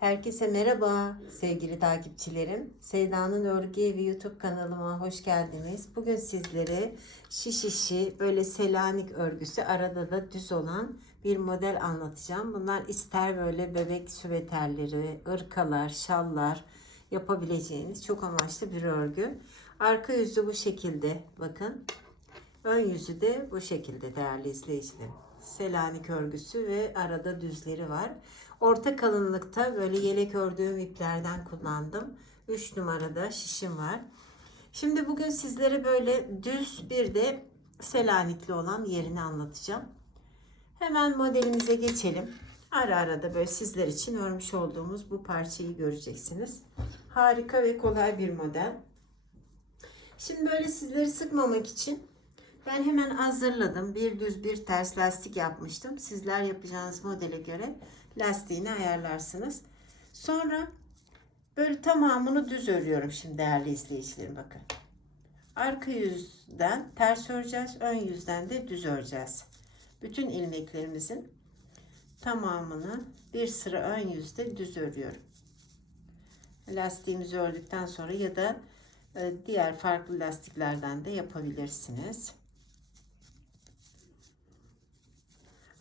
Herkese merhaba sevgili takipçilerim. Sevda'nın Örgü Evi YouTube kanalıma hoş geldiniz. Bugün sizlere şiş işi böyle selanik örgüsü arada da düz olan bir model anlatacağım. Bunlar ister böyle bebek süveterleri, ırkalar, şallar yapabileceğiniz çok amaçlı bir örgü. Arka yüzü bu şekilde bakın. Ön yüzü de bu şekilde değerli izleyicilerim. Selanik örgüsü ve arada düzleri var. Orta kalınlıkta böyle yelek ördüğüm iplerden kullandım. 3 numarada şişim var. Şimdi bugün sizlere böyle düz bir de Selanikli olan yerini anlatacağım. Hemen modelimize geçelim. Ara ara da böyle sizler için örmüş olduğumuz bu parçayı göreceksiniz. Harika ve kolay bir model. Şimdi böyle sizleri sıkmamak için ben hemen hazırladım. Bir düz bir ters lastik yapmıştım. Sizler yapacağınız modele göre lastiğini ayarlarsınız. Sonra böyle tamamını düz örüyorum şimdi değerli izleyicilerim bakın. Arka yüzden ters öreceğiz. Ön yüzden de düz öreceğiz. Bütün ilmeklerimizin tamamını bir sıra ön yüzde düz örüyorum. Lastiğimizi ördükten sonra ya da e, diğer farklı lastiklerden de yapabilirsiniz.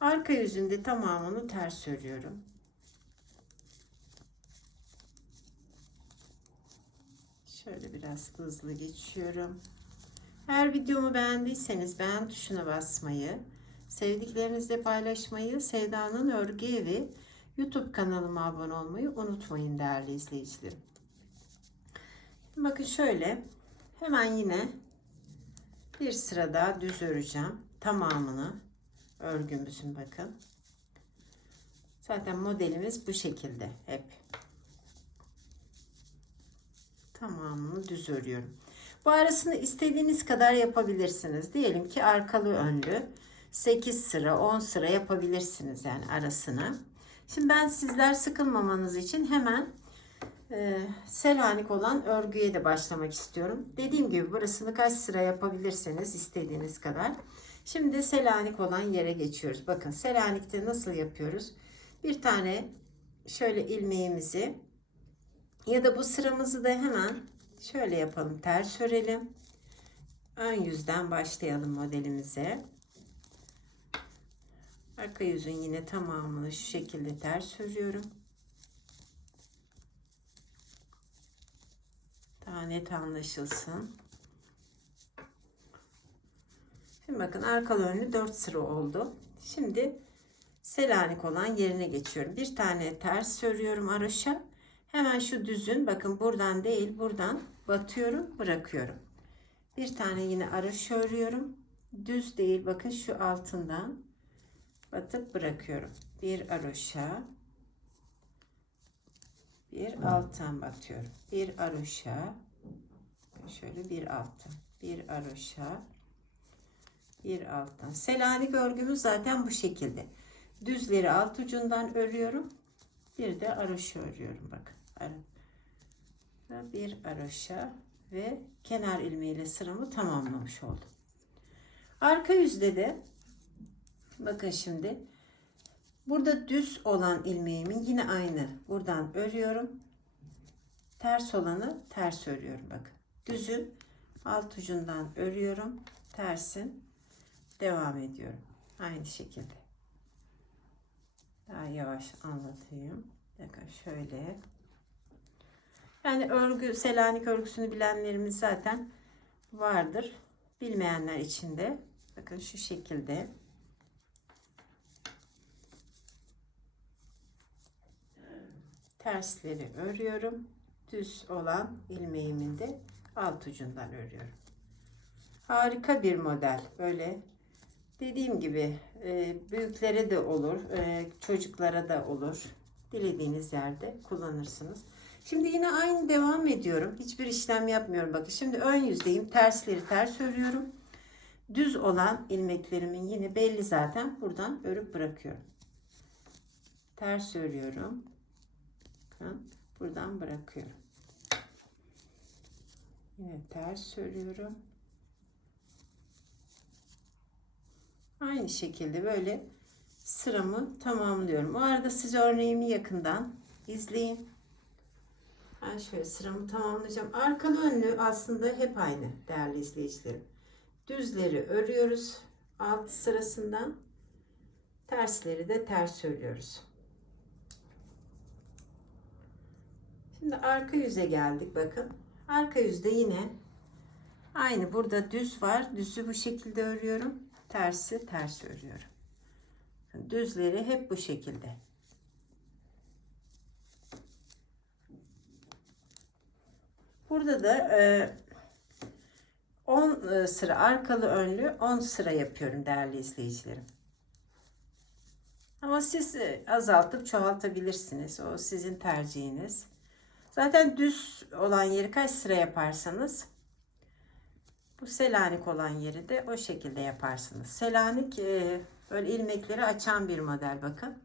Arka yüzünde tamamını ters örüyorum. Şöyle biraz hızlı geçiyorum. Eğer videomu beğendiyseniz beğen tuşuna basmayı, sevdiklerinizle paylaşmayı, Sevda'nın Örgü Evi YouTube kanalıma abone olmayı unutmayın değerli izleyicilerim. Bakın şöyle hemen yine bir sıra daha düz öreceğim tamamını örgümüzün bakın. Zaten modelimiz bu şekilde hep. Tamamını düz örüyorum. Bu arasını istediğiniz kadar yapabilirsiniz. Diyelim ki arkalı önlü 8 sıra 10 sıra yapabilirsiniz yani arasını. Şimdi ben sizler sıkılmamanız için hemen e, Selanik olan örgüye de başlamak istiyorum. Dediğim gibi burasını kaç sıra yapabilirseniz istediğiniz kadar. Şimdi Selanik olan yere geçiyoruz. Bakın Selanik'te nasıl yapıyoruz? Bir tane şöyle ilmeğimizi ya da bu sıramızı da hemen şöyle yapalım. Ters örelim. Ön yüzden başlayalım modelimize. Arka yüzün yine tamamını şu şekilde ters örüyorum. Daha net anlaşılsın. Şimdi bakın arkalı önlü 4 sıra oldu. Şimdi Selanik olan yerine geçiyorum. Bir tane ters örüyorum aroşa. Hemen şu düzün bakın buradan değil buradan batıyorum bırakıyorum. Bir tane yine aroşa örüyorum. Düz değil bakın şu altından batıp bırakıyorum. Bir aroşa bir alttan batıyorum. Bir aroşa şöyle bir alttan bir aroşa bir alttan. Selanik örgümüz zaten bu şekilde. Düzleri alt ucundan örüyorum. Bir de aroşa örüyorum bakın. Bir aroşa ve kenar ilmeğiyle sıramı tamamlamış oldum. Arka yüzde de bakın şimdi burada düz olan ilmeğimin yine aynı buradan örüyorum. Ters olanı ters örüyorum bakın. Düzün alt ucundan örüyorum. Tersin devam ediyorum. Aynı şekilde. Daha yavaş anlatayım. Bakın şöyle. Yani örgü, Selanik örgüsünü bilenlerimiz zaten vardır. Bilmeyenler için de bakın şu şekilde. Tersleri örüyorum. Düz olan ilmeğimin de alt ucundan örüyorum. Harika bir model. Böyle dediğim gibi e, büyüklere de olur, e, çocuklara da olur. Dilediğiniz yerde kullanırsınız. Şimdi yine aynı devam ediyorum. Hiçbir işlem yapmıyorum. Bakın şimdi ön yüzdeyim. Tersleri ters örüyorum. Düz olan ilmeklerimin yine belli zaten. Buradan örüp bırakıyorum. Ters örüyorum. Bakın buradan bırakıyorum. Yine ters örüyorum. Aynı şekilde böyle sıramı tamamlıyorum. O arada siz örneğimi yakından izleyin. Ben şöyle sıramı tamamlayacağım. Arkalı önlü aslında hep aynı değerli izleyicilerim. Düzleri örüyoruz alt sırasından. Tersleri de ters örüyoruz. Şimdi arka yüze geldik bakın. Arka yüzde yine aynı burada düz var. Düzü bu şekilde örüyorum. Tersi ters örüyorum. Düzleri hep bu şekilde. Burada da e, 10 e, sıra arkalı önlü 10 sıra yapıyorum değerli izleyicilerim. Ama siz e, azaltıp çoğaltabilirsiniz. O sizin tercihiniz. Zaten düz olan yeri kaç sıra yaparsanız bu Selanik olan yeri de o şekilde yaparsınız. Selanik e, böyle ilmekleri açan bir model bakın.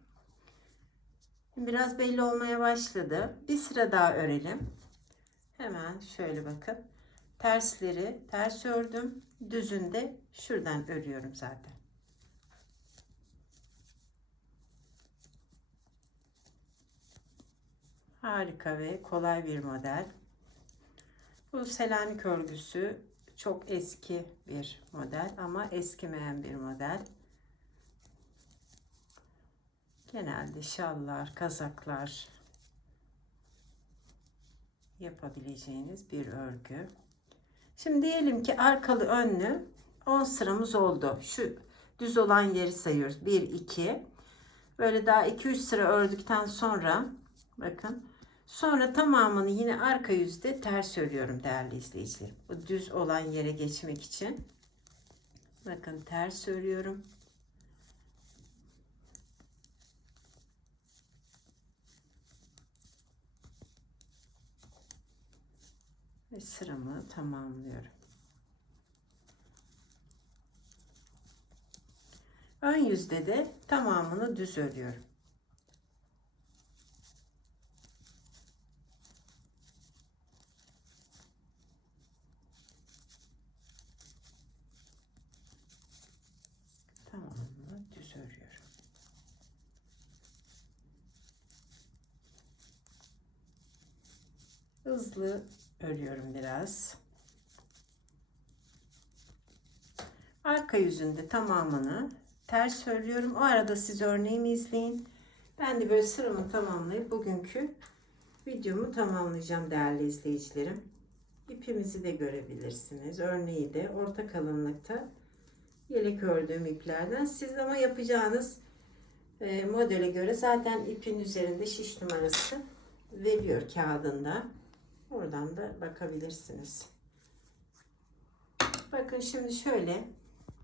Biraz belli olmaya başladı. Bir sıra daha örelim. Hemen şöyle bakın. Tersleri ters ördüm. Düzünde şuradan örüyorum zaten. Harika ve kolay bir model. Bu Selanik örgüsü çok eski bir model ama eskimeyen bir model. Genelde şallar, kazaklar yapabileceğiniz bir örgü. Şimdi diyelim ki arkalı önlü 10 sıramız oldu. Şu düz olan yeri sayıyoruz. 1 2 böyle daha 2 3 sıra ördükten sonra bakın sonra tamamını yine arka yüzde ters örüyorum değerli izleyicilerim. Bu düz olan yere geçmek için. Bakın ters örüyorum. ve sıramı tamamlıyorum. Ön yüzde de tamamını düz örüyorum. Tamamını düz örüyorum. Hızlı örüyorum biraz. Arka yüzünde tamamını ters örüyorum. O arada siz örneğimi izleyin. Ben de böyle sıramı tamamlayıp bugünkü videomu tamamlayacağım değerli izleyicilerim. İpimizi de görebilirsiniz. Örneği de orta kalınlıkta yelek ördüğüm iplerden. Siz ama yapacağınız e, modele göre zaten ipin üzerinde şiş numarası veriyor kağıdında. Oradan da bakabilirsiniz. Bakın şimdi şöyle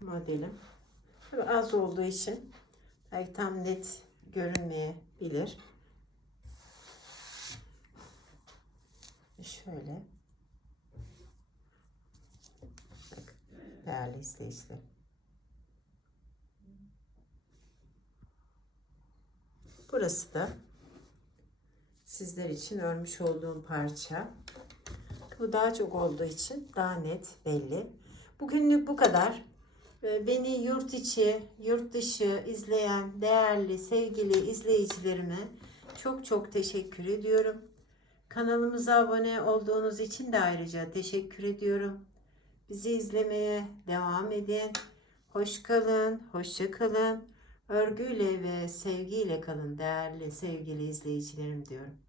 modelim. Tabii az olduğu için belki tam net görünmeyebilir. Şöyle. Bakın, değerli izleyiciler. Burası da sizler için örmüş olduğum parça. Bu daha çok olduğu için daha net belli. Bugünlük bu kadar. Ee, Beni yurt içi, yurt dışı izleyen değerli, sevgili izleyicilerime çok çok teşekkür ediyorum. Kanalımıza abone olduğunuz için de ayrıca teşekkür ediyorum. Bizi izlemeye devam edin. Hoş kalın, hoşça kalın. Örgüyle ve sevgiyle kalın değerli sevgili izleyicilerim diyorum.